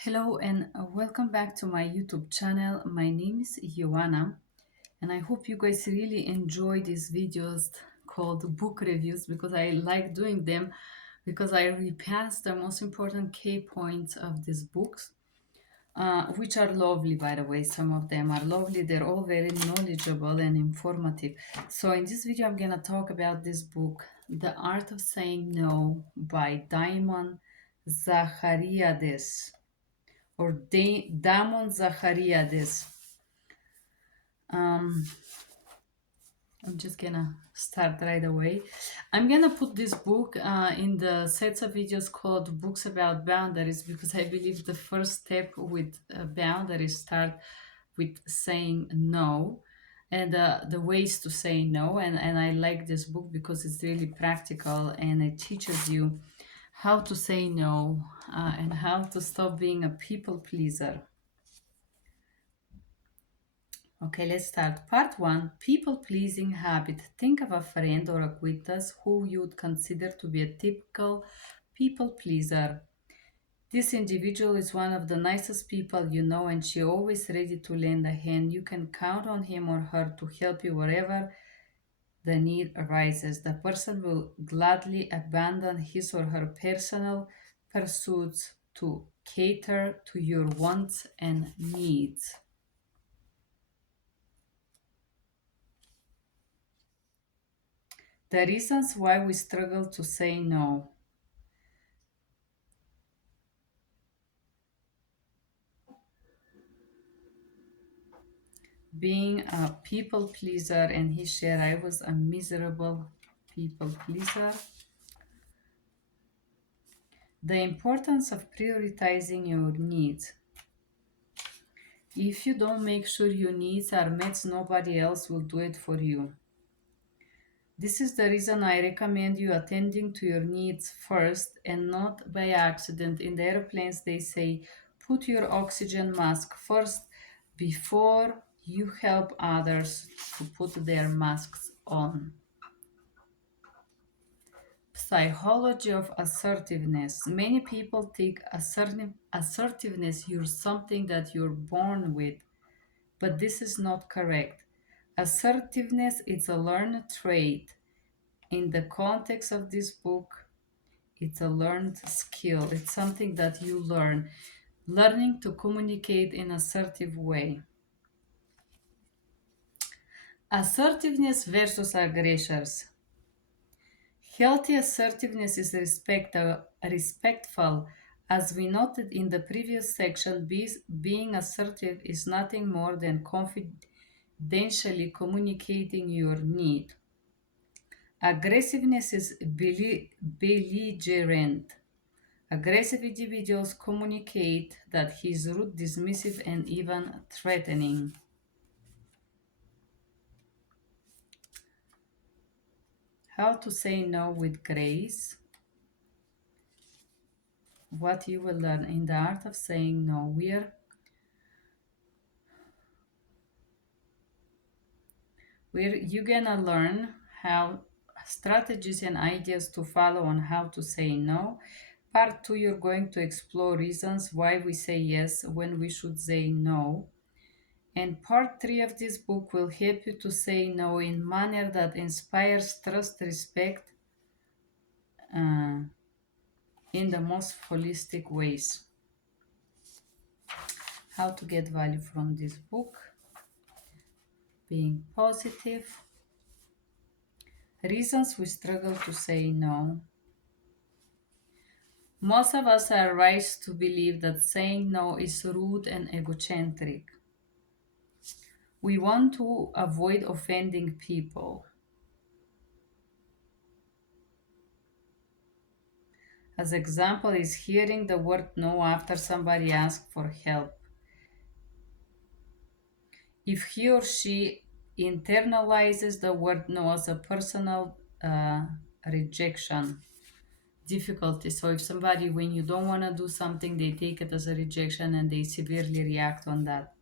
Hello and welcome back to my YouTube channel. My name is Ioana and I hope you guys really enjoy these videos called book reviews because I like doing them because I repass the most important key points of these books, which are lovely, by the way. Some of them are lovely. They're all very knowledgeable and informative. So in this video, I'm gonna talk about this book, The Art of Saying No by Damon Zahariades or Damon Zahariades. Um, I'm just gonna start right away. I'm gonna put this book in the sets of videos called Books About Boundaries because I believe the first step with boundaries start with saying no and the ways to say no. And I like this book because it's really practical and it teaches you how to say no and how to stop being a people pleaser. Okay, let's start. Part 1, People Pleasing Habit. Think of a friend or acquaintance who you'd consider to be a typical people pleaser. This individual is one of the nicest people you know, and she always ready to lend a hand. You can count on him or her to help you wherever the need arises. The person will gladly abandon his or her personal pursuits to cater to your wants and needs. The reasons why we struggle to say no. Being a people pleaser, and he shared, I was a miserable people pleaser. The importance of prioritizing your needs. If you don't make sure your needs are met, nobody else will do it for you. This is the reason I recommend you attending to your needs first and not by accident. In the airplanes, they say put your oxygen mask first before you help others to put their masks on. Psychology of assertiveness. Many people think assertiveness is something that you're born with, but this is not correct. Assertiveness is a learned trait. In the context of this book, it's a learned skill. It's something that you learn. Learning to communicate in assertive way. Assertiveness versus aggressors. Healthy assertiveness is respectful. As we noted in the previous section, being assertive is nothing more than confidentially communicating your need. Aggressiveness is belligerent. Aggressive individuals communicate that he is rude, dismissive, and even threatening. How to say no with grace. What you will learn in the art of saying no. Where you're gonna learn how strategies and ideas to follow on how to say no. Part 2, you're going to explore reasons why we say yes when we should say no. And part 3 of this book will help you to say no in manner that inspires trust, respect, uh, in the most holistic ways. How to get value from this book. Being positive. Reasons we struggle to say no. Most of us are raised to believe that saying no is rude and egocentric. We want to avoid offending people. As example is hearing the word no after somebody asks for help. If he or she internalizes the word no as a personal rejection, difficulty. So if somebody, when you don't want to do something, they take it as a rejection and they severely react on that.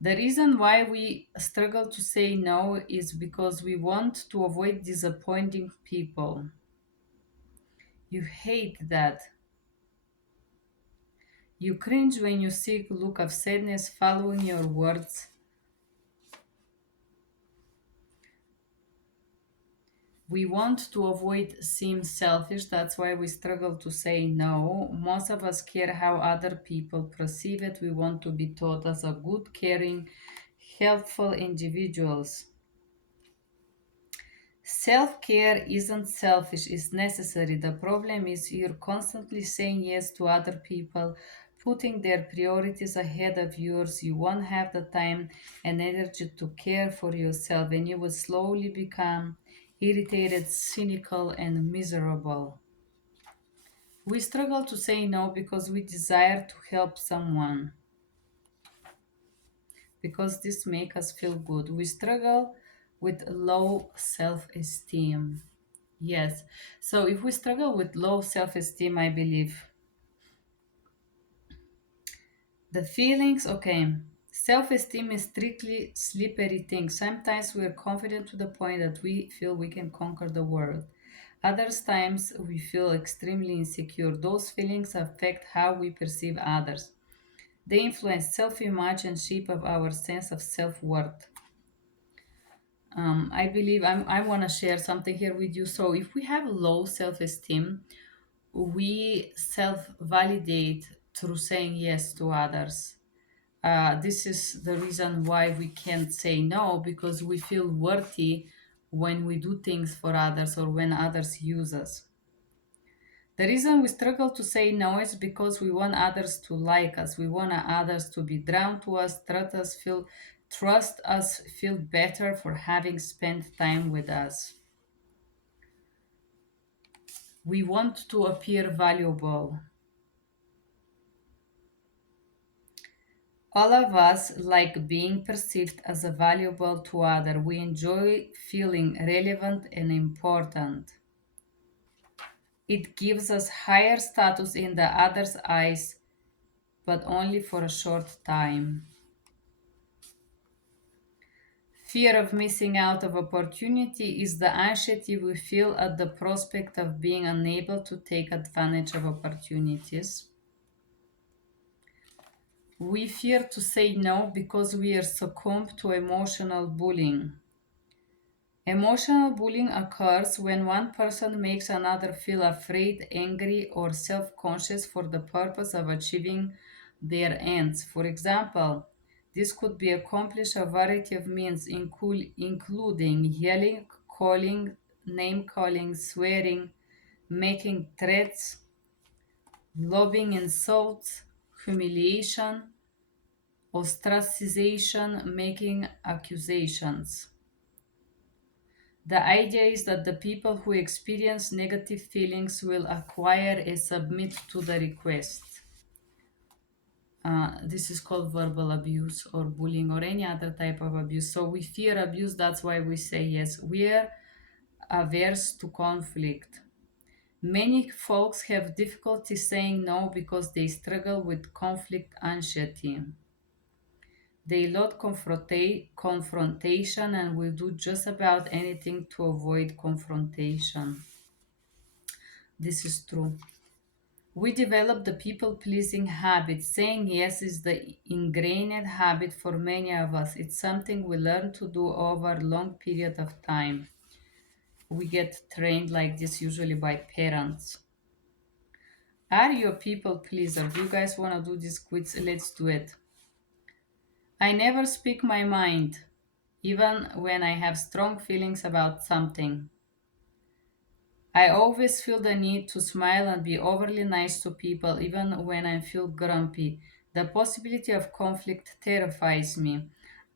The reason why we struggle to say no is because we want to avoid disappointing people. You hate that. You cringe when you see a look of sadness following your words. We want to avoid seem selfish, that's why we struggle to say no. Most of us care how other people perceive it. We want to be taught as a good, caring, helpful individuals. Self care isn't selfish, it's necessary. The problem is you're constantly saying yes to other people, putting their priorities ahead of yours. You won't have the time and energy to care for yourself, and you will slowly become irritated, cynical, and miserable. We struggle to say no because we desire to help someone, because this makes us feel good. We struggle with low self esteem. Yes. So if we struggle with low self esteem, I believe the feelings, okay, self esteem is strictly slippery thing. Sometimes we're confident to the point that we feel we can conquer the world. Other times we feel extremely insecure. Those feelings affect how we perceive others. They influence self image and shape of our sense of self worth. I believe I want to share something here with you. So, if we have low self esteem, we self validate through saying yes to others. This is the reason why we can't say no, because we feel worthy when we do things for others or when others use us. The reason we struggle to say no is because we want others to like us. We want others to be drawn to us, trust us, feel better for having spent time with us. We want to appear valuable. All of us like being perceived as a valuable to other. We enjoy feeling relevant and important. It gives us higher status in the other's eyes, but only for a short time. Fear of missing out of opportunity is the anxiety we feel at the prospect of being unable to take advantage of opportunities. We fear to say no because we are succumbed to emotional bullying. Emotional bullying occurs when one person makes another feel afraid, angry, or self conscious for the purpose of achieving their ends. For example, this could be accomplished a variety of means, including yelling, calling, name calling, swearing, making threats, lobbing insults, humiliation, ostracization, making accusations. The idea is that the people who experience negative feelings will acquire and submit to the request. This is called verbal abuse or bullying or any other type of abuse. So we fear abuse, that's why we say yes. We are averse to conflict. Many folks have difficulty saying no because they struggle with conflict anxiety. They love confrontation and will do just about anything to avoid confrontation. This is true. We develop the people pleasing habit. Saying yes is the ingrained habit for many of us. It's something we learn to do over a long period of time. We get trained like this usually by parents. Are you a people pleaser? Do you guys want to do this quiz? Let's do it. I never speak my mind, even when I have strong feelings about something. I always feel the need to smile and be overly nice to people, even when I feel grumpy. The possibility of conflict terrifies me.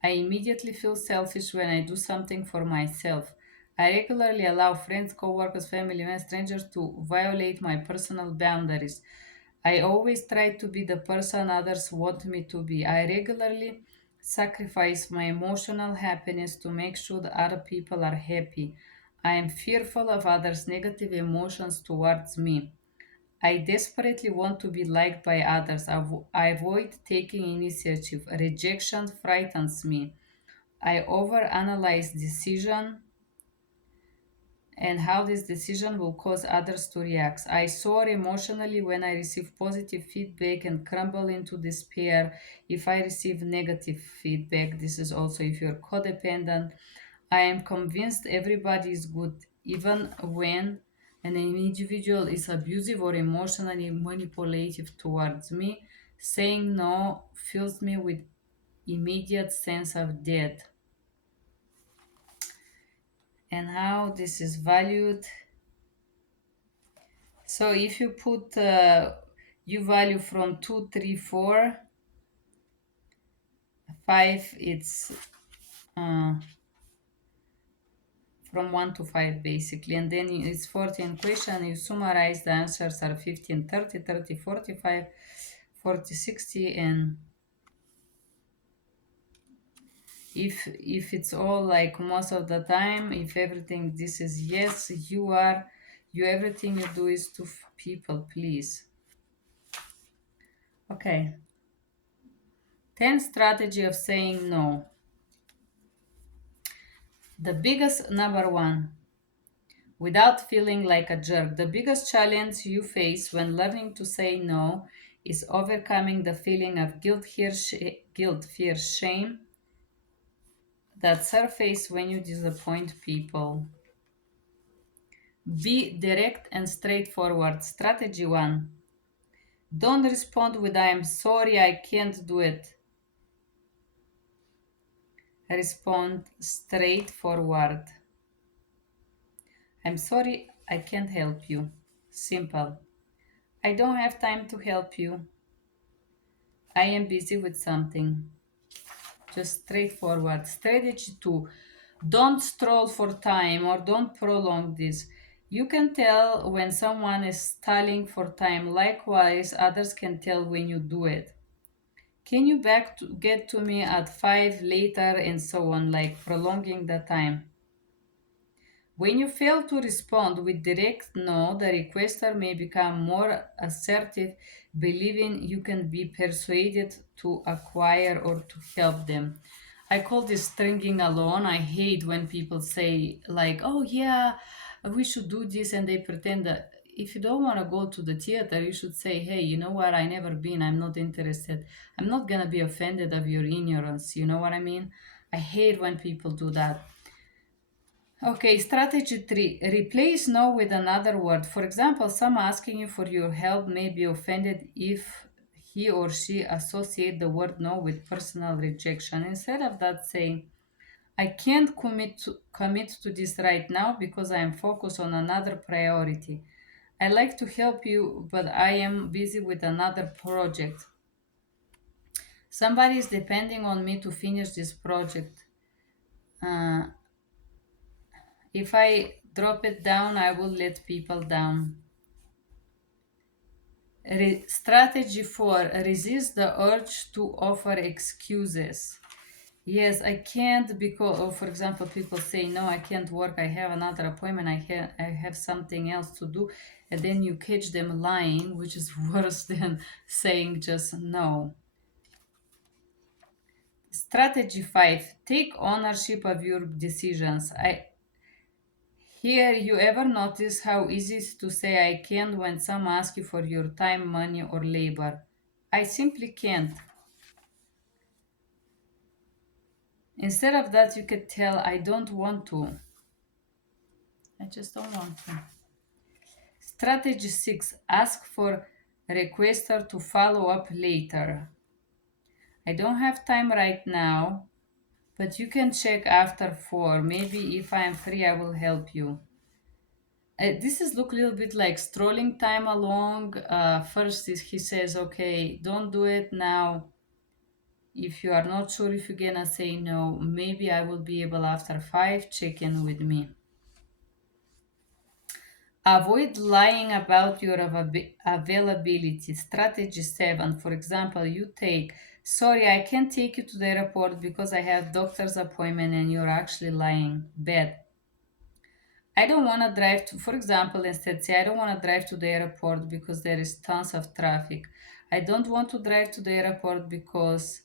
I immediately feel selfish when I do something for myself. I regularly allow friends, coworkers, family members, strangers to violate my personal boundaries. I always try to be the person others want me to be. I regularly sacrifice my emotional happiness to make sure that other people are happy. I am fearful of others' negative emotions towards me. I desperately want to be liked by others. I avoid taking initiative. Rejection frightens me. I overanalyze decision and how this decision will cause others to react. I soar emotionally when I receive positive feedback and crumble into despair if I receive negative feedback. This is also if you're codependent. I am convinced everybody is good, even when an individual is abusive or emotionally manipulative towards me. Saying no fills me with immediate sense of death. And how this is valued. So if you put you value from 2, 3, 4, 5, it's uh, from 1 to 5 basically, and then it's 14 question. You summarize, the answers are 15, 30, 30, 45, 40, 60, and if it's all like most of the time, if everything this is yes, you everything you do is to people please. Okay, 10 strategy of saying no. The biggest number one, without feeling like a jerk. The biggest challenge you face when learning to say no is overcoming the feeling of guilt, fear, shame that surface when you disappoint people. Be direct and straightforward. Strategy 1. Don't respond with I am sorry, I can't do it. Respond straightforward. I'm sorry, I can't help you. Simple. I don't have time to help you. I am busy with something. Just straightforward. Strategy 2. Don't stroll for time or don't prolong this. You can tell when someone is stalling for time. Likewise, others can tell when you do it. Can you get to me at 5 later and so on, like prolonging the time. When you fail to respond with direct no, the requester may become more assertive, believing you can be persuaded to acquire or to help them. I call this stringing along. I hate when people say, like, oh, yeah, we should do this, and they pretend that if you don't want to go to the theater, you should say, hey, you know what, I never been, I'm not interested. I'm not going to be offended of your ignorance. You know what I mean? I hate when people do that. Okay, strategy 3. Replace no with another word. For example, someone asking you for your help may be offended if he or she associate the word no with personal rejection. Instead of that, say, I can't commit to this right now because I am focused on another priority. I like to help you, but I am busy with another project. Somebody is depending on me to finish this project. Uh, if I drop it down, I will let people down. Strategy 4. Resist the urge to offer excuses. Yes, I can't because, for example, people say, no, I can't work. I have another appointment. I have something else to do. And then you catch them lying, which is worse than saying just no. Strategy 5. Take ownership of your decisions. Here, you ever notice how easy it is to say I can't when someone asks you for your time, money, or labor? I simply can't. Instead of that, you could tell I don't want to. I just don't want to. Strategy 6. Ask for requester to follow up later. I don't have time right now, but you can check after 4. Maybe if I am free, I will help you. This is look a little bit like strolling time along. First, he says, okay, don't do it now. If you are not sure if you're gonna say no, maybe I will be able after 5. Check in with me. Avoid lying about your availability. Strategy 7. For example, you take, sorry, I can't take you to the airport because I have doctor's appointment, and you're actually lying. Bad. I don't want to drive to, for example, instead say, I don't want to drive to the airport because there is tons of traffic. I don't want to drive to the airport because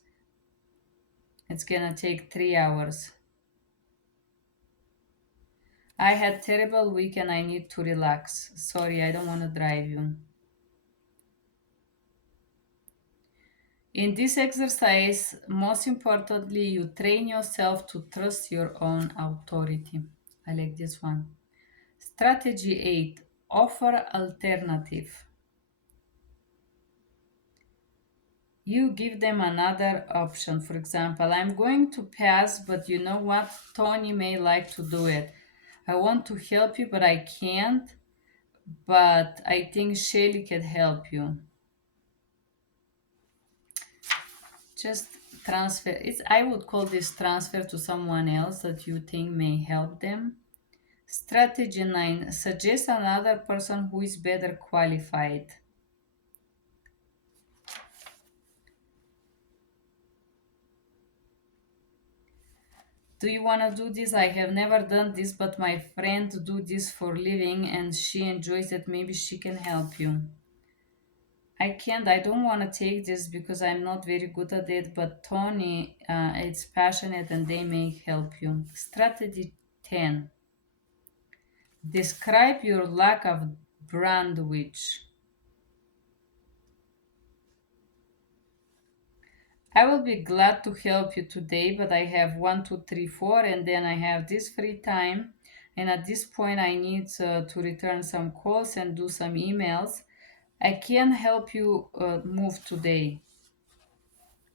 it's going to take 3 hours. I had terrible week and I need to relax. Sorry, I don't want to drive you. In this exercise, most importantly, you train yourself to trust your own authority. I like this one. Strategy 8. Offer alternative. You give them another option. For example, I'm going to pass, but you know what? Tony may like to do it. I want to help you, but I can't. But I think Shelly can help you. Just transfer. I would call this transfer to someone else that you think may help them. Strategy 9. Suggest another person who is better qualified. Do you want to do this? I have never done this, but my friend do this for living and she enjoys it. Maybe she can help you. I can't. I don't want to take this because I'm not very good at it, but Tony is passionate and they may help you. Strategy 10. Describe your lack of brandwich. I will be glad to help you today, but I have one, two, three, four, and then I have this free time. And at this point, I need to return some calls and do some emails. I can help you move today.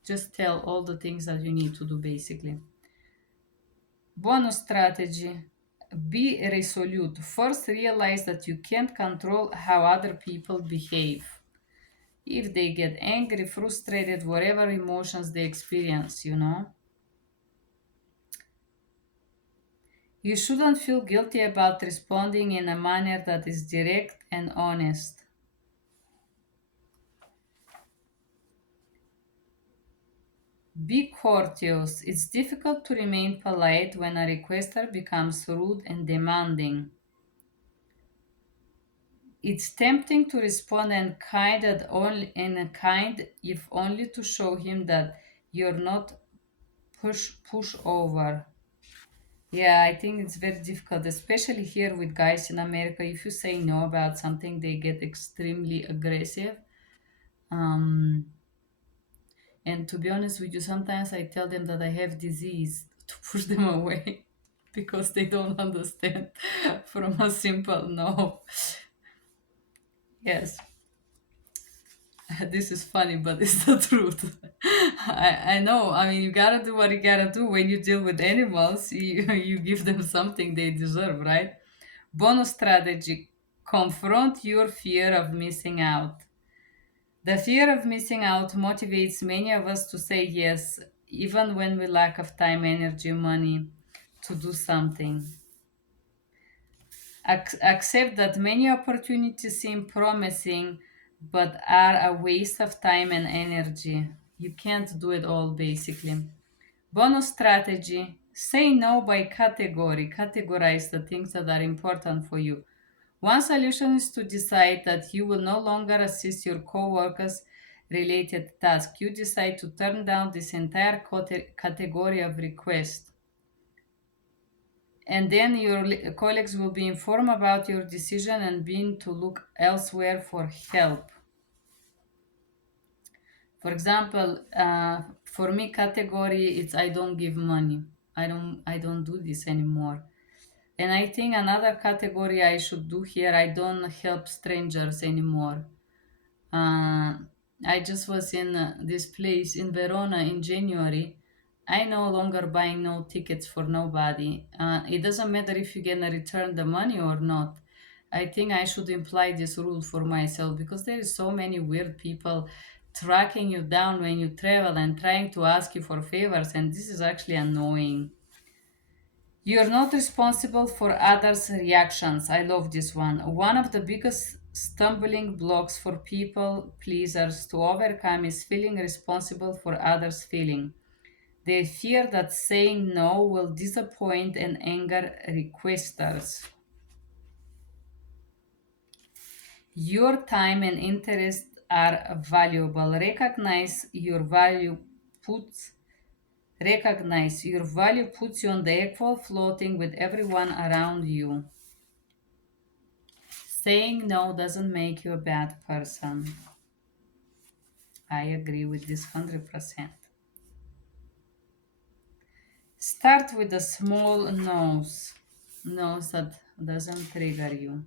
Just tell all the things that you need to do, basically. Bonus strategy. Be resolute. First, realize that you can't control how other people behave. If they get angry, frustrated, whatever emotions they experience, You shouldn't feel guilty about responding in a manner that is direct and honest. Be courteous. It's difficult to remain polite when a requester becomes rude and demanding. It's tempting to respond in kind if only to show him that you're not push over. Yeah, I think it's very difficult, especially here with guys in America. If you say no about something, they get extremely aggressive. Um, and to be honest with you, sometimes I tell them that I have disease to push them away because they don't understand from a simple no. Yes, this is funny, but it's the truth. I know. I mean, you gotta do what you gotta do when you deal with animals. You give them something they deserve, right? Bonus strategy. Confront your fear of missing out. The fear of missing out motivates many of us to say yes, even when we lack of time, energy, money to do something. Accept that many opportunities seem promising but are a waste of time and energy. You can't do it all, basically. Bonus strategy. Say no by category. Categorize the things that are important for you. One solution is to decide that you will no longer assist your coworkers related task. You decide to turn down this entire category of request. And then your colleagues will be informed about your decision and begin to look elsewhere for help. For example, for me, category it's I don't give money. I don't do this anymore. And I think another category I should do here, I don't help strangers anymore. Uh, I just was in this place in Verona in January. I no longer buying no tickets for nobody. It doesn't matter if you're gonna return the money or not. I think I should imply this rule for myself because there is so many weird people tracking you down when you travel and trying to ask you for favors, and this is actually annoying. You're not responsible for others' reactions. I love this one. One of the biggest stumbling blocks for people pleasers to overcome is feeling responsible for others' feeling. They fear that saying no will disappoint and anger requesters. Your time and interest are valuable. Recognize your value. Put Recognize your value puts you on the equal floating with everyone around you. Saying no doesn't make you a bad person. I agree with this 100%. Start with the small no's. No's that doesn't trigger you.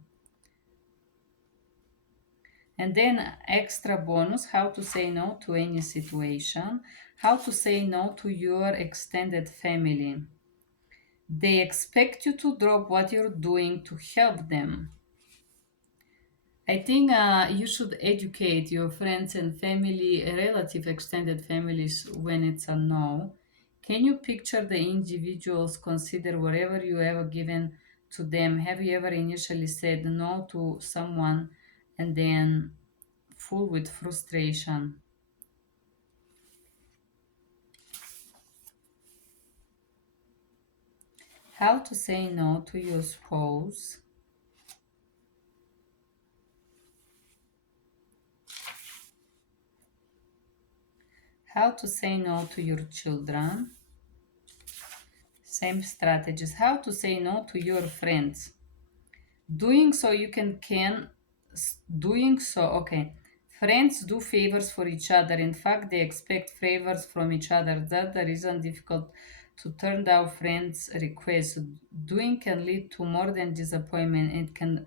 And then extra bonus, how to say no to any situation, how to say no to your extended family. They expect you to drop what you're doing to help them. I think you should educate your friends and family, relative extended families when it's a no. Can you picture the individuals consider whatever you ever given to them? Have you ever initially said no to someone and then full with frustration? How to say no to your spouse? How to say no to your children? Same strategies. How to say no to your friends? Doing so you can doing so okay. Friends do favors for each other. In fact, they expect favors from each other. That's the reason difficult to turn down friends' requests. Doing can lead to more than disappointment. It can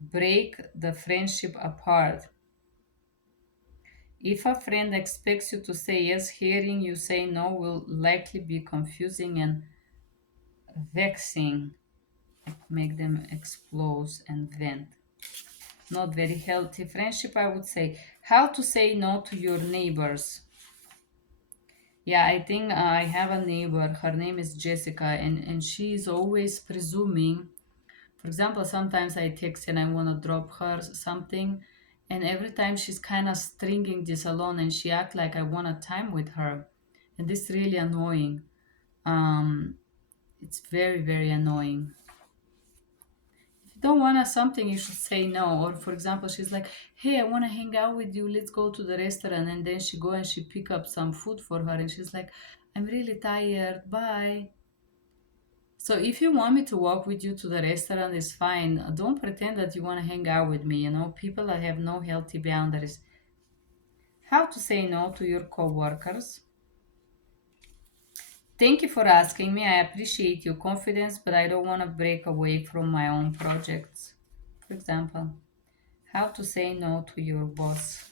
break the friendship apart. If a friend expects you to say yes, hearing you say no will likely be confusing and vexing. Make them explode and vent. Not very healthy friendship, I would say. How to say no to your neighbors? Yeah, I think I have a neighbor. Her name is Jessica, and she is always presuming. For example, sometimes I text and I want to drop her something, and every time she's kind of stringing this along, and she act like I want a time with her, and this is really annoying. Um, it's very very annoying. If you don't want something, you should say no. Or for example, she's like, "Hey, I want to hang out with you. Let's go to the restaurant." And then she go and she pick up some food for her, and she's like, "I'm really tired. Bye." So if you want me to walk with you to the restaurant, it's fine. Don't pretend that you want to hang out with me. People that have no healthy boundaries. How to say no to your coworkers? Thank you for asking me. I appreciate your confidence, but I don't want to break away from my own projects. For example, how to say no to your boss?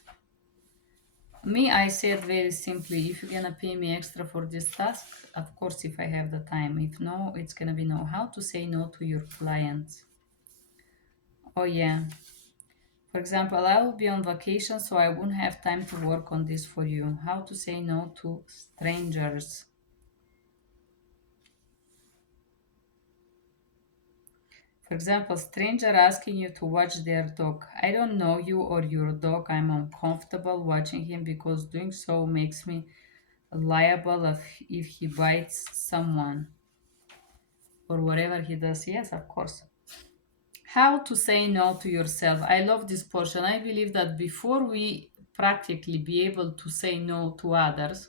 Me, I said very simply, if you're gonna pay me extra for this task, of course, if I have the time. If no, it's gonna be no. How to say no to your clients? Oh yeah. For example, I will be on vacation, so I won't have time to work on this for you. How to say no to strangers? For example, stranger asking you to watch their dog. I don't know you or your dog. I'm uncomfortable watching him because doing so makes me liable if he bites someone or whatever he does. Yes, of course. How to say no to yourself. I love this portion. I believe that before we practically be able to say no to others,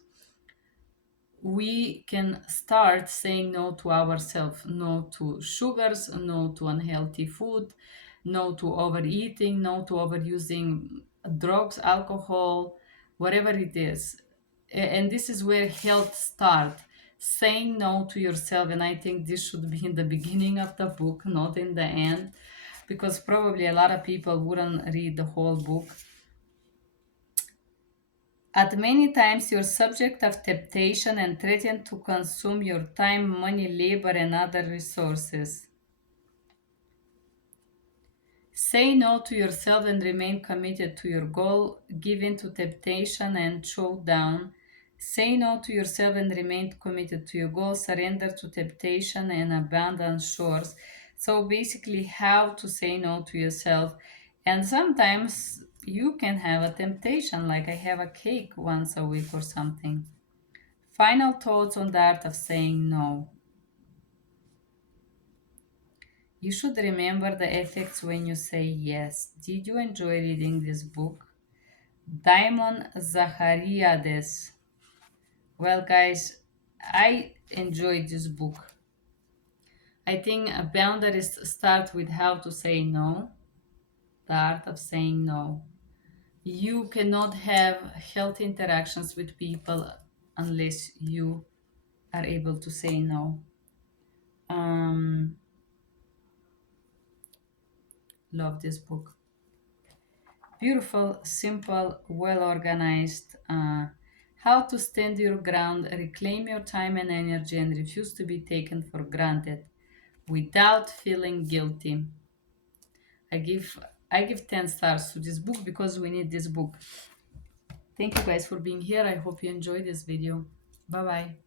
we can start saying no to ourselves. No to sugars, no to unhealthy food, no to overeating, no to overusing drugs, alcohol, whatever it is. And this is where health starts. Saying no to yourself, and I think this should be in the beginning of the book, not in the end, because probably a lot of people wouldn't read the whole book. At many times, you're subject of temptation and threatened to consume your time, money, labor, and other resources. Say no to yourself and remain committed to your goal. Give in to temptation and choke down. Say no to yourself and remain committed to your goal. Surrender to temptation and abandon chores. So basically, how to say no to yourself. And sometimes you can have a temptation, like I have a cake once a week or something. Final thoughts on the art of saying no. You should remember the effects when you say yes. Did you enjoy reading this book? Damon Zahariades. Well, guys, I enjoyed this book. I think boundaries start with how to say no, the art of saying no. You cannot have healthy interactions with people unless you are able to say no. Um, love this book. Beautiful, simple, well organized. How to stand your ground, reclaim your time and energy, and refuse to be taken for granted without feeling guilty. I give I give 10 stars to this book because we need this book. Thank you guys for being here. I hope you enjoyed this video. Bye bye.